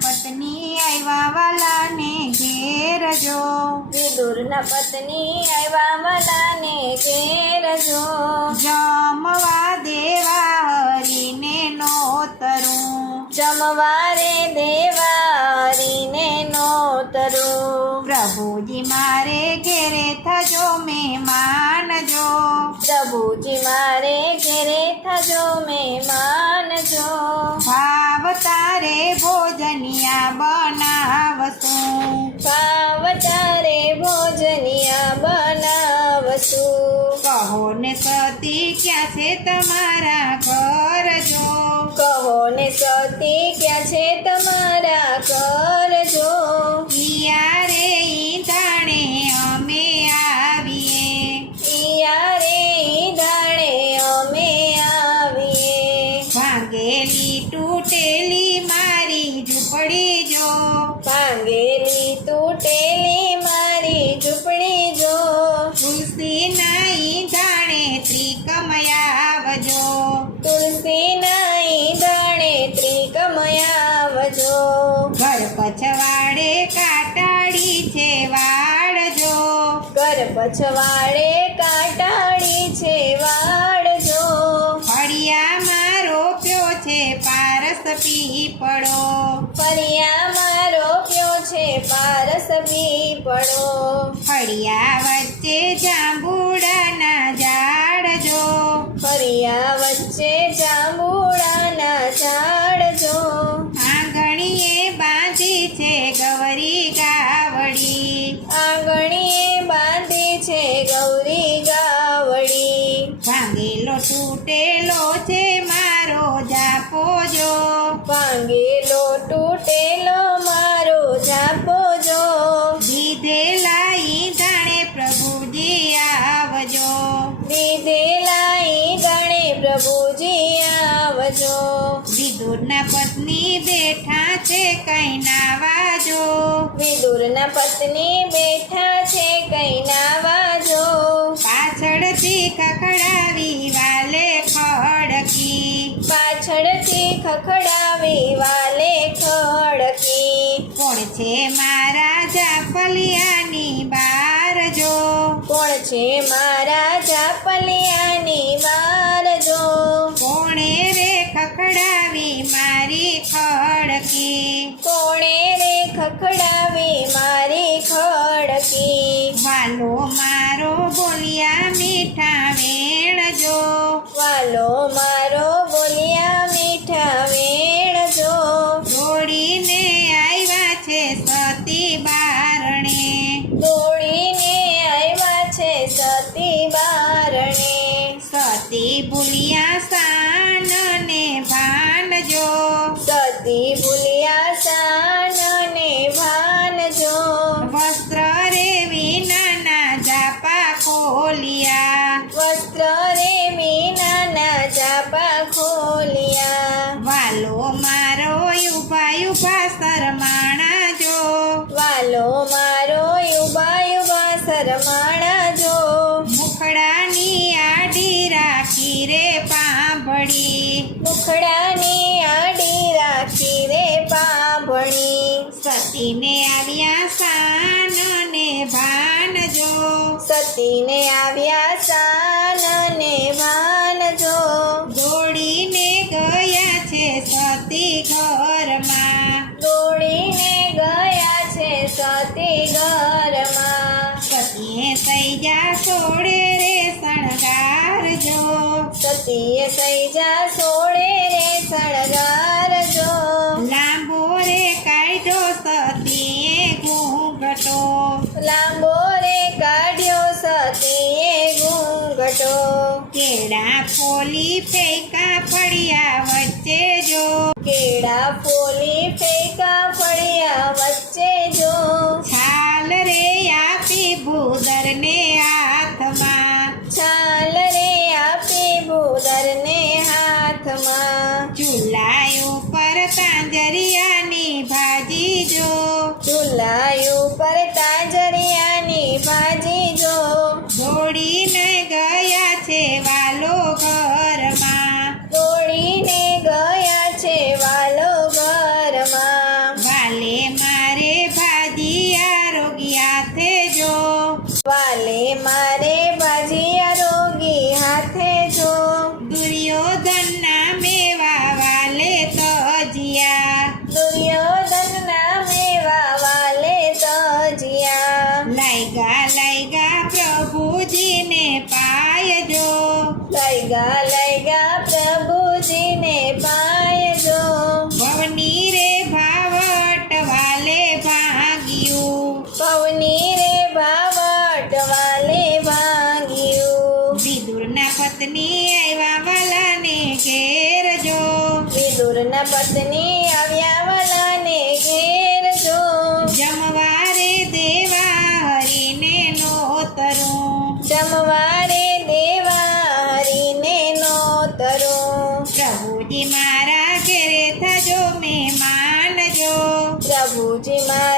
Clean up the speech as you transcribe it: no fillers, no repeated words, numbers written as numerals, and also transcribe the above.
પત્ની આવ્યા વાલાને ઘેર જો, વિદુરના પત્ની આવ્યા વાલાને ઘેર જો, જમવા દેવા હરીને નોતરું, જમવા રે દેવા હરીને નોતરું. પ્રભુજી મારે ઘેરે થજો મહેમાન જો, પ્રભુજી મારે ઘેરે થજો મહેમાન જો, ભાવ તારે ભોજનિયા બનાવશું, ભાવ તારે ભોજનિયા બનાવશું. કહો ને સતી ક્યાં છે તમારા ઘર જો, કહો ને સતી ક્યાં છે તમારા ઘર જો, ઈયારે ઈંધાણે અમે આવીએ, ઈયારે ઈંધાણે અમે આવીએ. ભાંગેલી તૂટેલી મારી ઝૂંપડી જો, ભાંગેલી તૂટેલી મારી ઝૂંપડી જો, તુલસીના ઈંધાણે ત્રિકમયા આવજો, તુલસીના ઈંધાણે ત્રિકમયા આવજો. ઘર પછવાડે કાટાડી છે વાળજો, ઘર પછવાડે કાટાડી છે વાળજો, ફળિયામાં રોપ્યો છે પારસ પીપળો, ફળિયામાં રોપ્યો છે પારસ પીપળો, ફળિયા વચ્ચે જાંબુડાના ઝાડ જો, ફળિયા વચ્ચે જાંબુડાના ઝાડ જો, આંગણીએ બાંધી છે ગૌરી ગાવડી, આંગણીએ બાંધી છે ગૌરી ગાવડી. ભાંગેલો તૂટેલો છે મારો જાપો જો, ભાંગેલો તૂટેલો મારો જાપો જો, દીધેલા ઈંધાણે પ્રભુજી આવજો, દીધેલા ઈંધાણે પ્રભુજી આવજો. વિદુરના પત્ની બેઠા છે કઈ નાવાજો, વિદુરના પત્ની બેઠા છે કઈ નાવાજો, પાછળથી ખખડાવી વાલે ખડકી, પાછળથી ખખડાવી વાલે ખડકી. કોણ છે મારા જાફલિયાની બાર જો, કોણ છે મારા જાપલિયાની બાર જો, કોણે રે ખખડાવી મારી ખડકી, કોણે રે ખખડાવી મારી ખડકી. વાલો મારો બોલિયા મીઠા વેણ જો, વાલો મારો બોલિયા મીઠા વેણ જો, દોડીને આવ્યા છે સતી બારણે, દોડીને આવ્યા છે સતી બારણે. સતી ભૂલિયા સાન ને ભાન જો, સતી ભૂલિયા સાન ને ભાન જો, વસ્ત્ર રે વિનાના જાપા ખોલિયા, વસ્ત્ર રે મીનાના જાપા ખોલિયા. વાલો મારો યુભા યુભા શરમાણા જો, વાલો મારો યુબા યુબા શરમાણા જો, મુખડાની આડી રાખી રે પાંભળી, મુખડાની આડી રાખી રે પાંભણી. સતીને આવ્યા સાન ને ભાન જો, સતીને આવ્યા સાન ને ભાન જો, દોડીને ગયા છે સતી ઘરમાં, દોડીને ગયા છે સતી ઘરમાં. સતીએ સૈજા છોડે રે શણગાર જો, સતીએ સૈજા સોળે રે શણગાર જો, લાંબો રે કાઢ્યો સતીએ ઘૂંઘટો, લાંબો રે કાઢ્યો સતીએ ઘૂંઘટો. કેળા ફોલી ફેંકા ફળિયા વચ્ચે જો, કેળા ફોલી ફેંકા ફળિયા વચ્ચે જો, છાલ રે આપી ભૂદરને હાથમાં, છાલ રે આપી ભૂદરને હાથમાં. ચૂલા ઉપર તાંજરિયાની ભાજી જો ચૂલા ઉપર તાજરિયાની ભાજી જો દોડીને ગયા છે વાલો ઘરમાં દોડીને ગયા છે વાલો ઘરમાં વાલે મારે ભાજી આરોગ્ય હાથે જો વાલે મારે ભાજી આરોગી હાથે જો દુર્યોધનના મેવા વાલે તજિયા દુર્યોધનના મેવા વાલે તજિયા લાગ્યા પ્રભુજીને પાયજો લઈ ગયા પ્રભુજીને પાયજો ભવની રે ભાવટ વાલે ભાગ્યું પવની રે ભાવટ વાલે ભાંગ્યું વિદુરના પત્ની આવ્યા વાલાને ઘેર જો વિદુરના પત્ની આવ્યા વાલાને ઘેર જો જમવારે દેવા હરીને નોતરું જમવારે દેવા હરીને નોતરું પ્રભુજી મારા ઘેરે થજો મહેમાન જો પ્રભુજી મારા